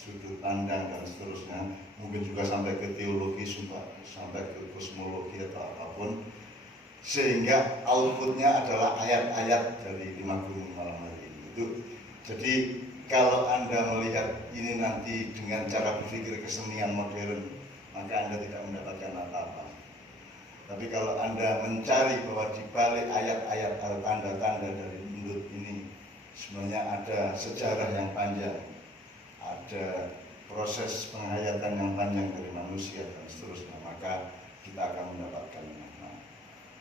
sudut pandang dan seterusnya, mungkin juga sampai ke teologi, sampai ke kosmologi atau apapun, sehingga outputnya adalah ayat-ayat dari 5 gunung malam hari ini. Jadi kalau Anda melihat ini nanti dengan cara berpikir kesenian modern, maka Anda tidak mendapatkan apa-apa. Tapi kalau Anda mencari bahwa di balik ayat-ayat atau tanda-tanda dari Endut ini sebenarnya ada sejarah yang panjang, ada proses penghayatan yang panjang dari manusia dan seterusnya, maka kita akan mendapatkannya. Nah,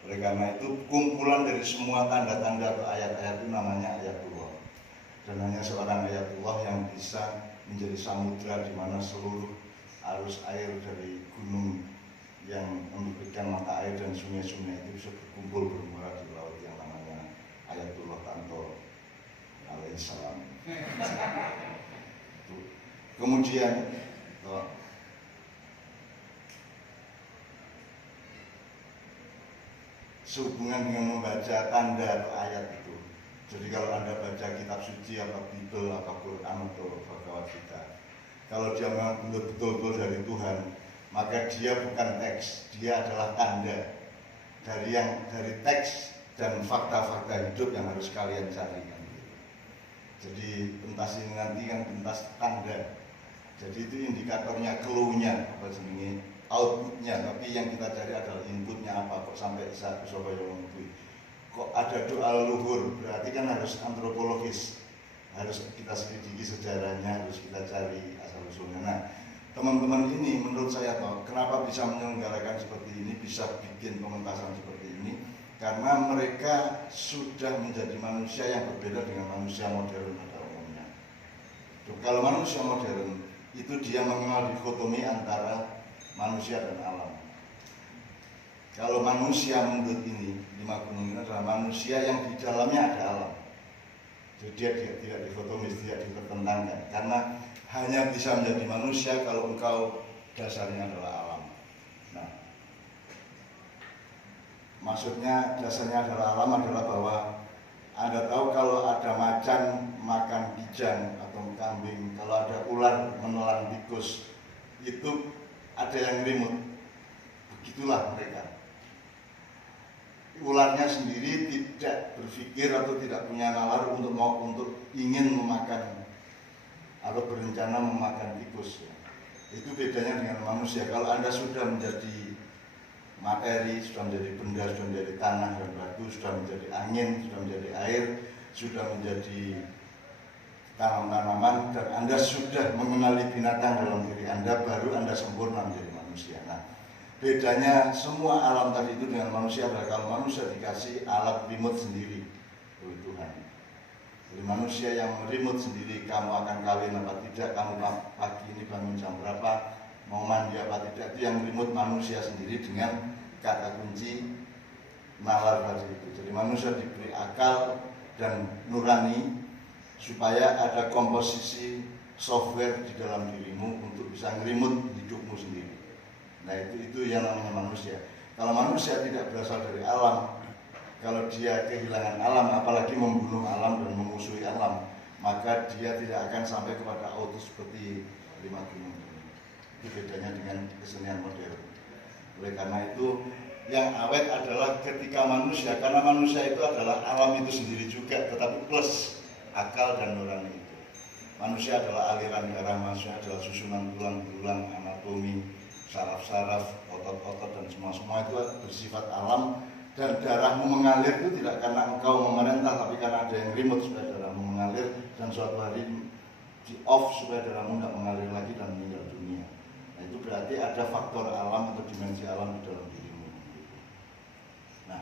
oleh karena itu kumpulan dari semua tanda-tanda atau ayat-ayat itu namanya ayatullah. Dan hanya seorang ayatullah yang bisa menjadi samudra di mana seluruh arus air dari gunung yang memberikan mata air dan sungai-sungai itu bisa berkumpul bermuara di laut yang namanya Ayatullah Tanto alaihissalam. Kemudian sehubungan dengan membaca tanda atau ayat itu. Jadi kalau Anda baca kitab suci atau Bible atau Quran atau Bhagavad Gita, kalau dia memang betul-betul dari Tuhan, maka dia bukan teks, dia adalah tanda dari teks dan fakta-fakta hidup yang harus kalian cari. Jadi pentas ini nanti kan pentas tanda. Jadi itu indikatornya, clue-nya, apa sebenarnya outputnya. Tapi yang kita cari adalah inputnya apa. Kok sampai Isa Surabaya itu? Kok ada doa luhur? Berarti kan harus antropologis, harus kita selidiki sejarahnya, harus kita cari asal usulnya. Nah, teman-teman ini menurut saya kenapa bisa menyelenggarakan seperti ini, bisa bikin pementasan seperti ini, karena mereka sudah menjadi manusia yang berbeda dengan manusia modern pada umumnya. Kalau manusia modern itu dia mengenal dikotomi antara manusia dan alam. Kalau manusia menurut ini, 5 gunung ini adalah manusia yang di dalamnya ada alam. Jadi dia tidak dikotomis, tidak dipertentangkan, karena hanya bisa menjadi manusia kalau engkau dasarnya adalah alam. Nah, maksudnya dasarnya adalah alam adalah bahwa Anda tahu kalau ada macan makan kijang atau kambing, kalau ada ular menelan tikus, itu ada yang remote. Begitulah mereka. Ularnya sendiri tidak berpikir atau tidak punya nalar untuk ingin memakan atau berencana memakan tikus. Itu bedanya dengan manusia. Kalau Anda sudah menjadi materi, sudah menjadi benda, sudah menjadi tanah dan batu, sudah menjadi angin, sudah menjadi air, sudah menjadi tanaman-tanaman, dan Anda sudah mengenali binatang dalam diri Anda, baru Anda sempurna menjadi manusia. Nah, bedanya semua alam tadi itu dengan manusia adalah kalau manusia dikasih alat remote sendiri oleh Tuhan. Jadi manusia yang remote sendiri, kamu akan kawin apa tidak, kamu pagi ini bangun jam berapa, mau mandi apa tidak, itu yang remote manusia sendiri dengan kata kunci nalar tadi itu. Jadi manusia diberi akal dan nurani supaya ada komposisi software di dalam dirimu untuk bisa ngerimut hidupmu sendiri. Nah itu yang namanya manusia. Kalau manusia tidak berasal dari alam, kalau dia kehilangan alam, apalagi membunuh alam dan memusuhi alam, maka dia tidak akan sampai kepada auto seperti 5 gunung. Itu bedanya dengan kesenian modern. Oleh karena itu yang awet adalah ketika manusia, karena manusia itu adalah alam itu sendiri juga, tetapi plus akal dan nurani itu. Manusia adalah aliran darah, manusia adalah susunan tulang-tulang, anatomi, saraf-saraf, otot-otot dan semua itu bersifat alam. Dan darahmu mengalir itu tidak karena engkau memerintah, tapi karena ada yang remote supaya darahmu mengalir, dan suatu hari di off supaya darahmu tidak mengalir lagi dan meninggal dunia. Nah itu berarti ada faktor alam atau dimensi alam di dalam dirimu. Nah,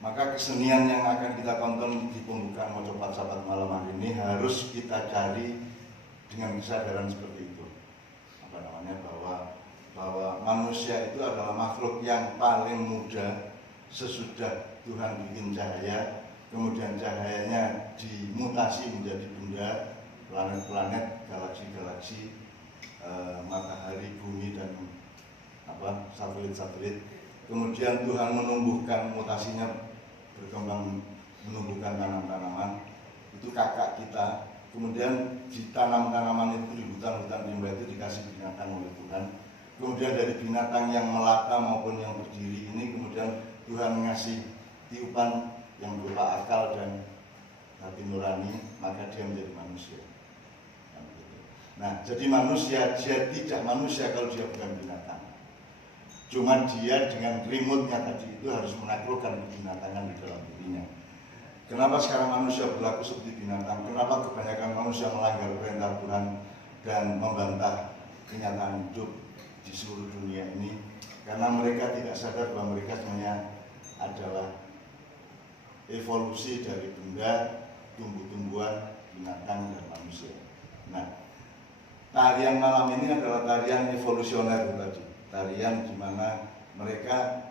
maka kesenian yang akan kita tonton di pembukaan Mojopat Sabat malam hari ini harus kita cari dengan kesadaran seperti itu. Apa namanya, bahwa manusia itu adalah makhluk yang paling muda sesudah Tuhan bikin cahaya, kemudian cahayanya dimutasi menjadi benda, planet-planet, galaksi-galaksi, matahari, bumi, dan satelit-satelit. Kemudian Tuhan menumbuhkan mutasinya, berkembang menumbuhkan tanam-tanaman. Itu kakak kita, kemudian ditanam tanaman itu di hutan-hutan rimba itu dikasih binatang oleh Tuhan. Kemudian dari binatang yang melata maupun yang berdiri ini kemudian Tuhan ngasih tiupan yang berupa akal dan hati nurani, maka dia menjadi manusia. Nah, jadi manusia, dia tidak manusia kalau dia bukan binatang. Cuma dia dengan remote-nya tadi itu harus menaklukkan kebinatangan di dalam dirinya. Kenapa sekarang manusia berlaku seperti binatang? Kenapa kebanyakan manusia melanggar perintah Tuhan dan membantah kenyataan hidup di seluruh dunia ini? Karena mereka tidak sadar bahwa mereka sebenarnya adalah evolusi dari benda, tumbuh-tumbuhan, binatang, dan manusia. Nah, tarian malam ini adalah tarian evolusioner tadi. Tarian di mana mereka,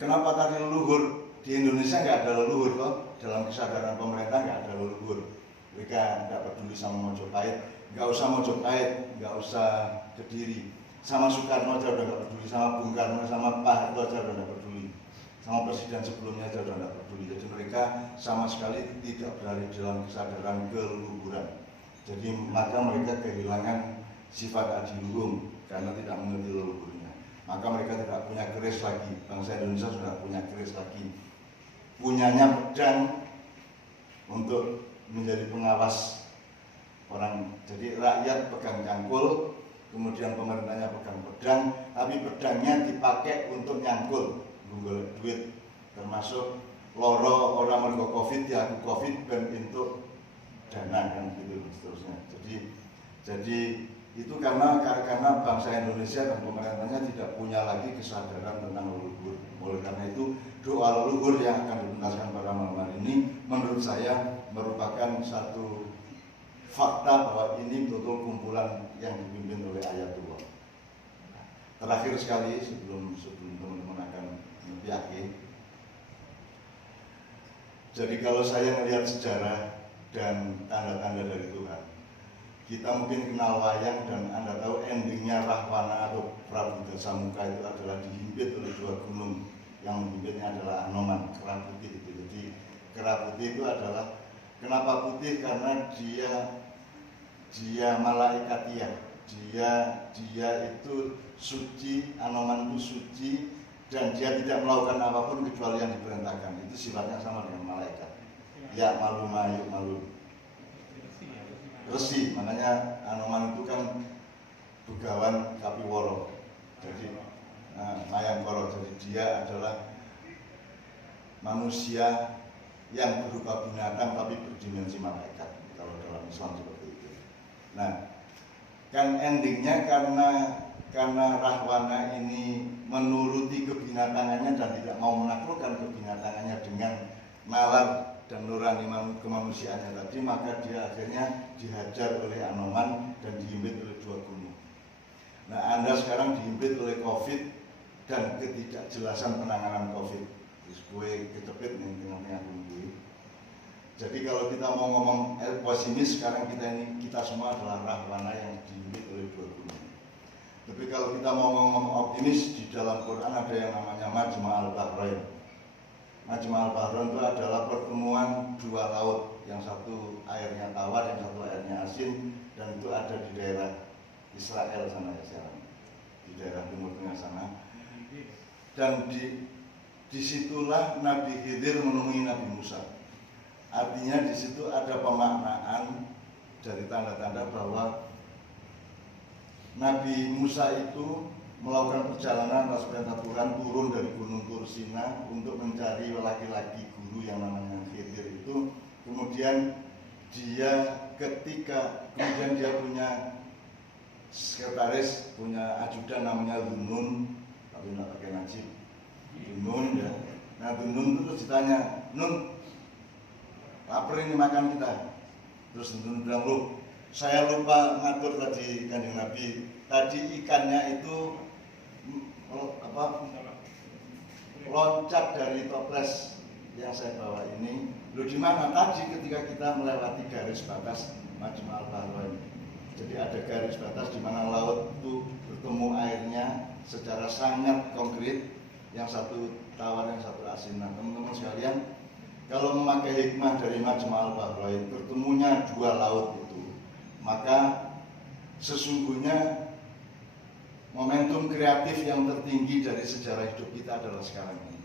kenapa tari leluhur? Di Indonesia nggak ada leluhur kok. Dalam kesadaran pemerintah nggak ada leluhur. Mereka nggak peduli sama Mojopahit, nggak usah Mojopahit, nggak usah Kediri. Sama Soekarno aja udah nggak peduli, sama Bung Karno, sama Pak Harto aja udah nggak peduli, sama presiden sebelumnya aja udah nggak peduli. Jadi mereka sama sekali tidak berada dalam kesadaran keleluhuran. Jadi maka mereka kehilangan sifat adiluhung karena tidak mengerti leluhurnya. Maka mereka tidak punya keris lagi. Bangsa Indonesia sudah punya keris lagi. Punyanya pedang untuk menjadi pengawas orang. Jadi rakyat pegang cangkul, kemudian pemerintahnya pegang pedang, tapi pedangnya dipakai untuk nyangkul, menggolek duit, termasuk loro orang mergo covid ya covid dan untuk dana kan gitu seterusnya. Jadi itu karena bangsa Indonesia dan pemerintahnya tidak punya lagi kesadaran tentang leluhur. Oleh karena itu doa leluhur yang akan dituntaskan pada malam hari ini menurut saya merupakan satu fakta bahwa ini betul kumpulan yang dipimpin oleh Ayatullah. Terakhir sekali sebelum teman-teman akan yakin. Jadi kalau saya melihat sejarah dan tanda-tanda dari Tuhan, kita mungkin kenal wayang dan Anda tahu endingnya Rahwana atau Prabu Dasamuka itu adalah dihimpit oleh dua gunung, yang menghimpitnya adalah Anoman, kera putih itu. Jadi kera putih itu adalah, kenapa putih? Karena dia malaikatiah, dia itu suci, Anoman itu suci, dan dia tidak melakukan apapun kecuali yang diperintahkan. Itu sifatnya sama dengan malaikat. Ya malu mayuk malu resi, makanya Anoman itu kan Begawan Kapiworo, jadi Mayangkara. Jadi dia adalah manusia yang berupa binatang tapi berdimensi malaikat, kalau dalam Islam seperti itu. Nah, kan endingnya karena Rahwana ini menuruti kebinatangannya dan tidak mau menaklukkan kebinatangannya dengan nalar dan nurani kemanusiaannya tadi, maka dia akhirnya dihajar oleh Anoman dan dihimpit oleh dua gunung. Nah, Anda sekarang dihimpit oleh COVID dan ketidakjelasan penanganan COVID. Terus gue kecepit nih tengah-tengah gue. Jadi kalau kita mau ngomong pesimis, sekarang kita semua adalah Rahwana yang dihimpit oleh dua gunung. Tapi kalau kita mau ngomong optimis, di dalam Quran ada yang namanya Majma' al-Bahrain. Majma' al-Bahrain itu adalah pertemuan dua laut, yang satu airnya tawar, yang satu airnya asin, dan itu ada di daerah Israel sana ya sekarang, di daerah Timur Tengah sana. Dan disitulah Nabi Khidir menemui Nabi Musa. Artinya di situ ada pemaknaan dari tanda-tanda bahwa Nabi Musa itu melakukan perjalanan atas perintah Tuhan turun dari Gunung Tursina untuk mencari laki-laki guru yang namanya Khidir itu. Kemudian dia punya sekretaris, punya ajudan namanya Dunun, tapi nggak pakai najib, Dunun ya. Nah Dunun itu terus ditanya, Nun, lapar ini makan kita. Terus Dunun bilang, loh, saya lupa ngatur tadi Kanjeng Nabi, tadi ikannya itu loncat dari toples yang saya bawa ini. Loh di mana? Tadi ketika kita melewati garis batas Majma' al-Bahrain. Jadi ada garis batas di mana laut itu bertemu airnya secara sangat konkret, yang satu tawar, yang satu asin. Nah teman-teman sekalian, kalau memakai hikmah dari Majma' al-Bahrain, bertemunya dua laut itu maka sesungguhnya momentum kreatif yang tertinggi dari sejarah hidup kita adalah sekarang ini.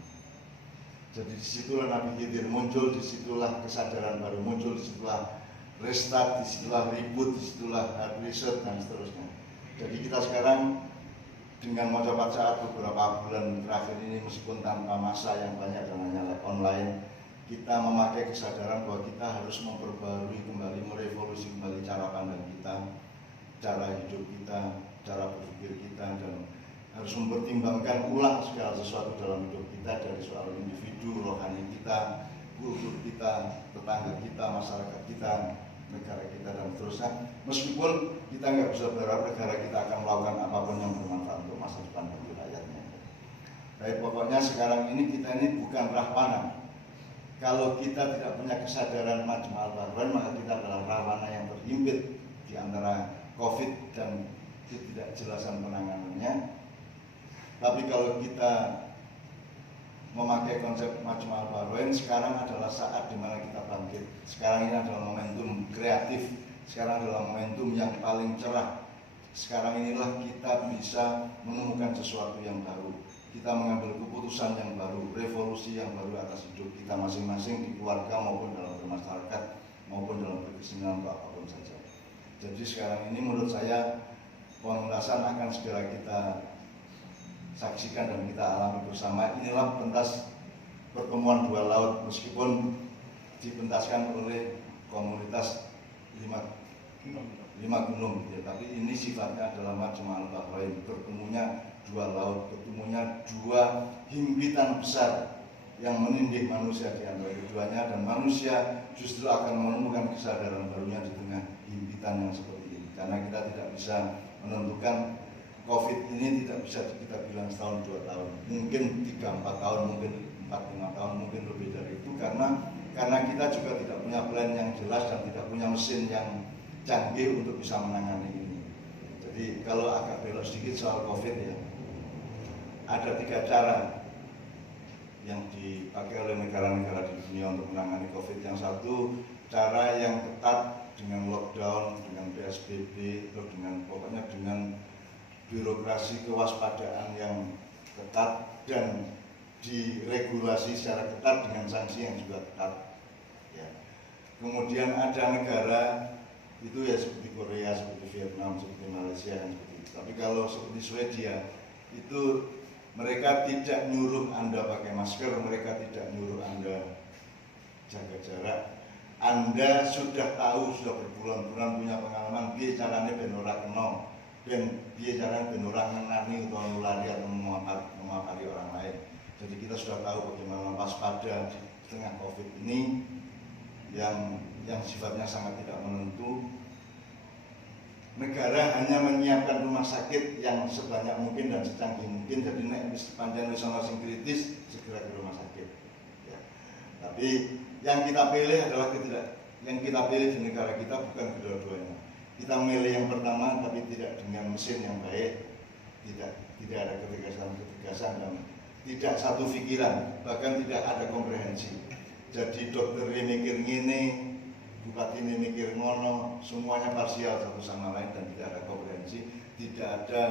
Jadi disitulah Nabi Khidir muncul, disitulah kesadaran baru muncul, disitulah restart, disitulah reboot, disitulah hard reset dan seterusnya. Jadi kita sekarang dengan baca beberapa bulan terakhir ini, meskipun tanpa masa yang banyak dan hanya online, kita memakai kesadaran bahwa kita harus memperbarui kembali, merevolusi kembali cara pandang kita, cara hidup kita, cara berpikir kita, dan harus mempertimbangkan ulang segala sesuatu dalam hidup kita, dari soal individu, rohani kita, kultur kita, tetangga kita, masyarakat kita, negara kita, dan seterusnya. Meskipun kita nggak bisa berharap negara kita akan melakukan apapun yang bermanfaat untuk masa depan bagi rakyatnya. Tapi pokoknya sekarang ini kita ini bukan rahwana. Kalau kita tidak punya kesadaran Majma' Al-Bahrain, maka kita adalah rahwana yang terhimpit di antara COVID dan ketidakjelasan penanganannya. Tapi kalau kita memakai konsep Majma' Al-Bahrain, sekarang adalah saat di mana kita bangkit. Sekarang ini adalah momentum kreatif, sekarang adalah momentum yang paling cerah. Sekarang inilah kita bisa menemukan sesuatu yang baru. Kita mengambil keputusan yang baru, revolusi yang baru atas hidup kita masing-masing di keluarga maupun dalam bermasyarakat maupun dalam berkesenian atau apapun saja. Jadi sekarang ini menurut saya penuntasan akan segera kita saksikan dan kita alami bersama. Inilah pentas pertemuan dua laut, meskipun dipentaskan oleh komunitas lima gunung, ya, tapi ini sifatnya adalah Majma' Al-Bahrain, bertemunya dua laut, bertemunya dua himpitan besar yang menindih manusia di antara keduanya, dan manusia justru akan menemukan kesadaran barunya di tengah himpitan yang seperti ini. Karena kita tidak bisa menentukan COVID ini, tidak bisa kita bilang setahun 2 tahun, mungkin 3-4 tahun, mungkin 4-5 tahun, mungkin lebih dari itu, karena kita juga tidak punya plan yang jelas dan tidak punya mesin yang canggih untuk bisa menangani ini. Jadi kalau agak belok sedikit soal COVID, ya, ada 3 cara yang dipakai oleh negara-negara di dunia untuk menangani COVID. Yang satu, cara yang ketat dengan lockdown, dengan PSBB, atau pokoknya dengan birokrasi kewaspadaan yang ketat dan diregulasi secara ketat dengan sanksi yang juga ketat. Ya. Kemudian ada negara itu ya seperti Korea, seperti Vietnam, seperti Malaysia, dan seperti itu. Tapi kalau seperti Swedia itu mereka tidak nyuruh Anda pakai masker, mereka tidak nyuruh Anda jaga jarak. Anda sudah tahu, sudah berbulan-bulan punya pengalaman, piye caranya ben ora kena, dan piye caranya ben ora ngenani atau nulari atau memapari orang lain. Jadi kita sudah tahu bagaimana waspada di tengah COVID ini yang sifatnya sangat tidak menentu. Negara hanya menyiapkan rumah sakit yang sebanyak mungkin dan secanggih mungkin. Jadi nek sepanjang nasional sing kritis segera ke rumah sakit. Ya. Tapi yang kita pilih adalah yang kita pilih di negara kita bukan kedua-duanya. Kita memilih yang pertama, tapi tidak dengan mesin yang baik, tidak ada ketegasan dan tidak satu pikiran, bahkan tidak ada komprehensi. Jadi dokter ini mikir gini, bupati ini mikir ngono, semuanya parsial satu sama lain dan tidak ada komprehensi, tidak ada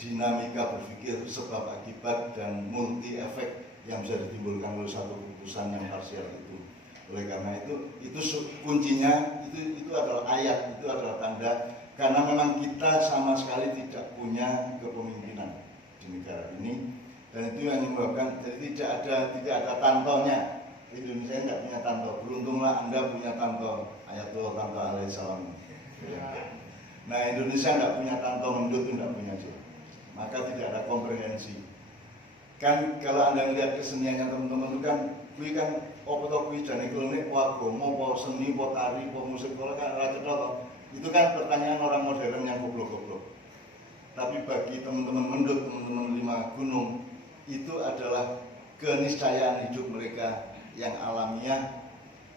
dinamika berpikir sebab akibat dan multi efek yang bisa ditimbulkan oleh satu keputusan yang parsial itu. Oleh karena itu kuncinya itu adalah ayat, itu adalah tanda, karena memang kita sama sekali tidak punya kepemimpinan di negara ini, dan itu yang menyebabkan jadi tidak ada tantonya. Indonesia tidak punya tanto. Beruntunglah Anda punya tanto Ayatullah Tanto Alaihissalam. Nah, Indonesia tidak punya tanto, mendut tidak punya sih. Maka tidak ada komprehensi. Kan kalau Anda lihat keseniannya teman-teman itu kan, kui kan apa to kui jane klinik, apa agama, apa seni, apa tari, apa musik, kalau kan racet. Itu kan pertanyaan orang modern yang goblok-goblok. Tapi bagi teman-teman mendut, teman-teman lima gunung, itu adalah keniscayaan hidup mereka yang alamiah,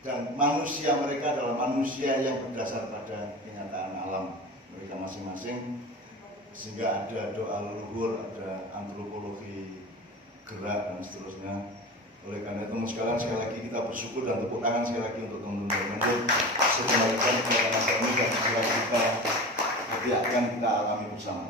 dan manusia mereka adalah manusia yang berdasar pada kenyataan alam mereka masing-masing, sehingga ada doa leluhur, ada antropologi gerak dan seterusnya. Oleh karena itu sekalian, sekali lagi kita bersyukur dan tepuk tangan sekali lagi untuk teman-teman Menhub sebenarnya kepada masa ini dan segera kita akan kita alami bersama.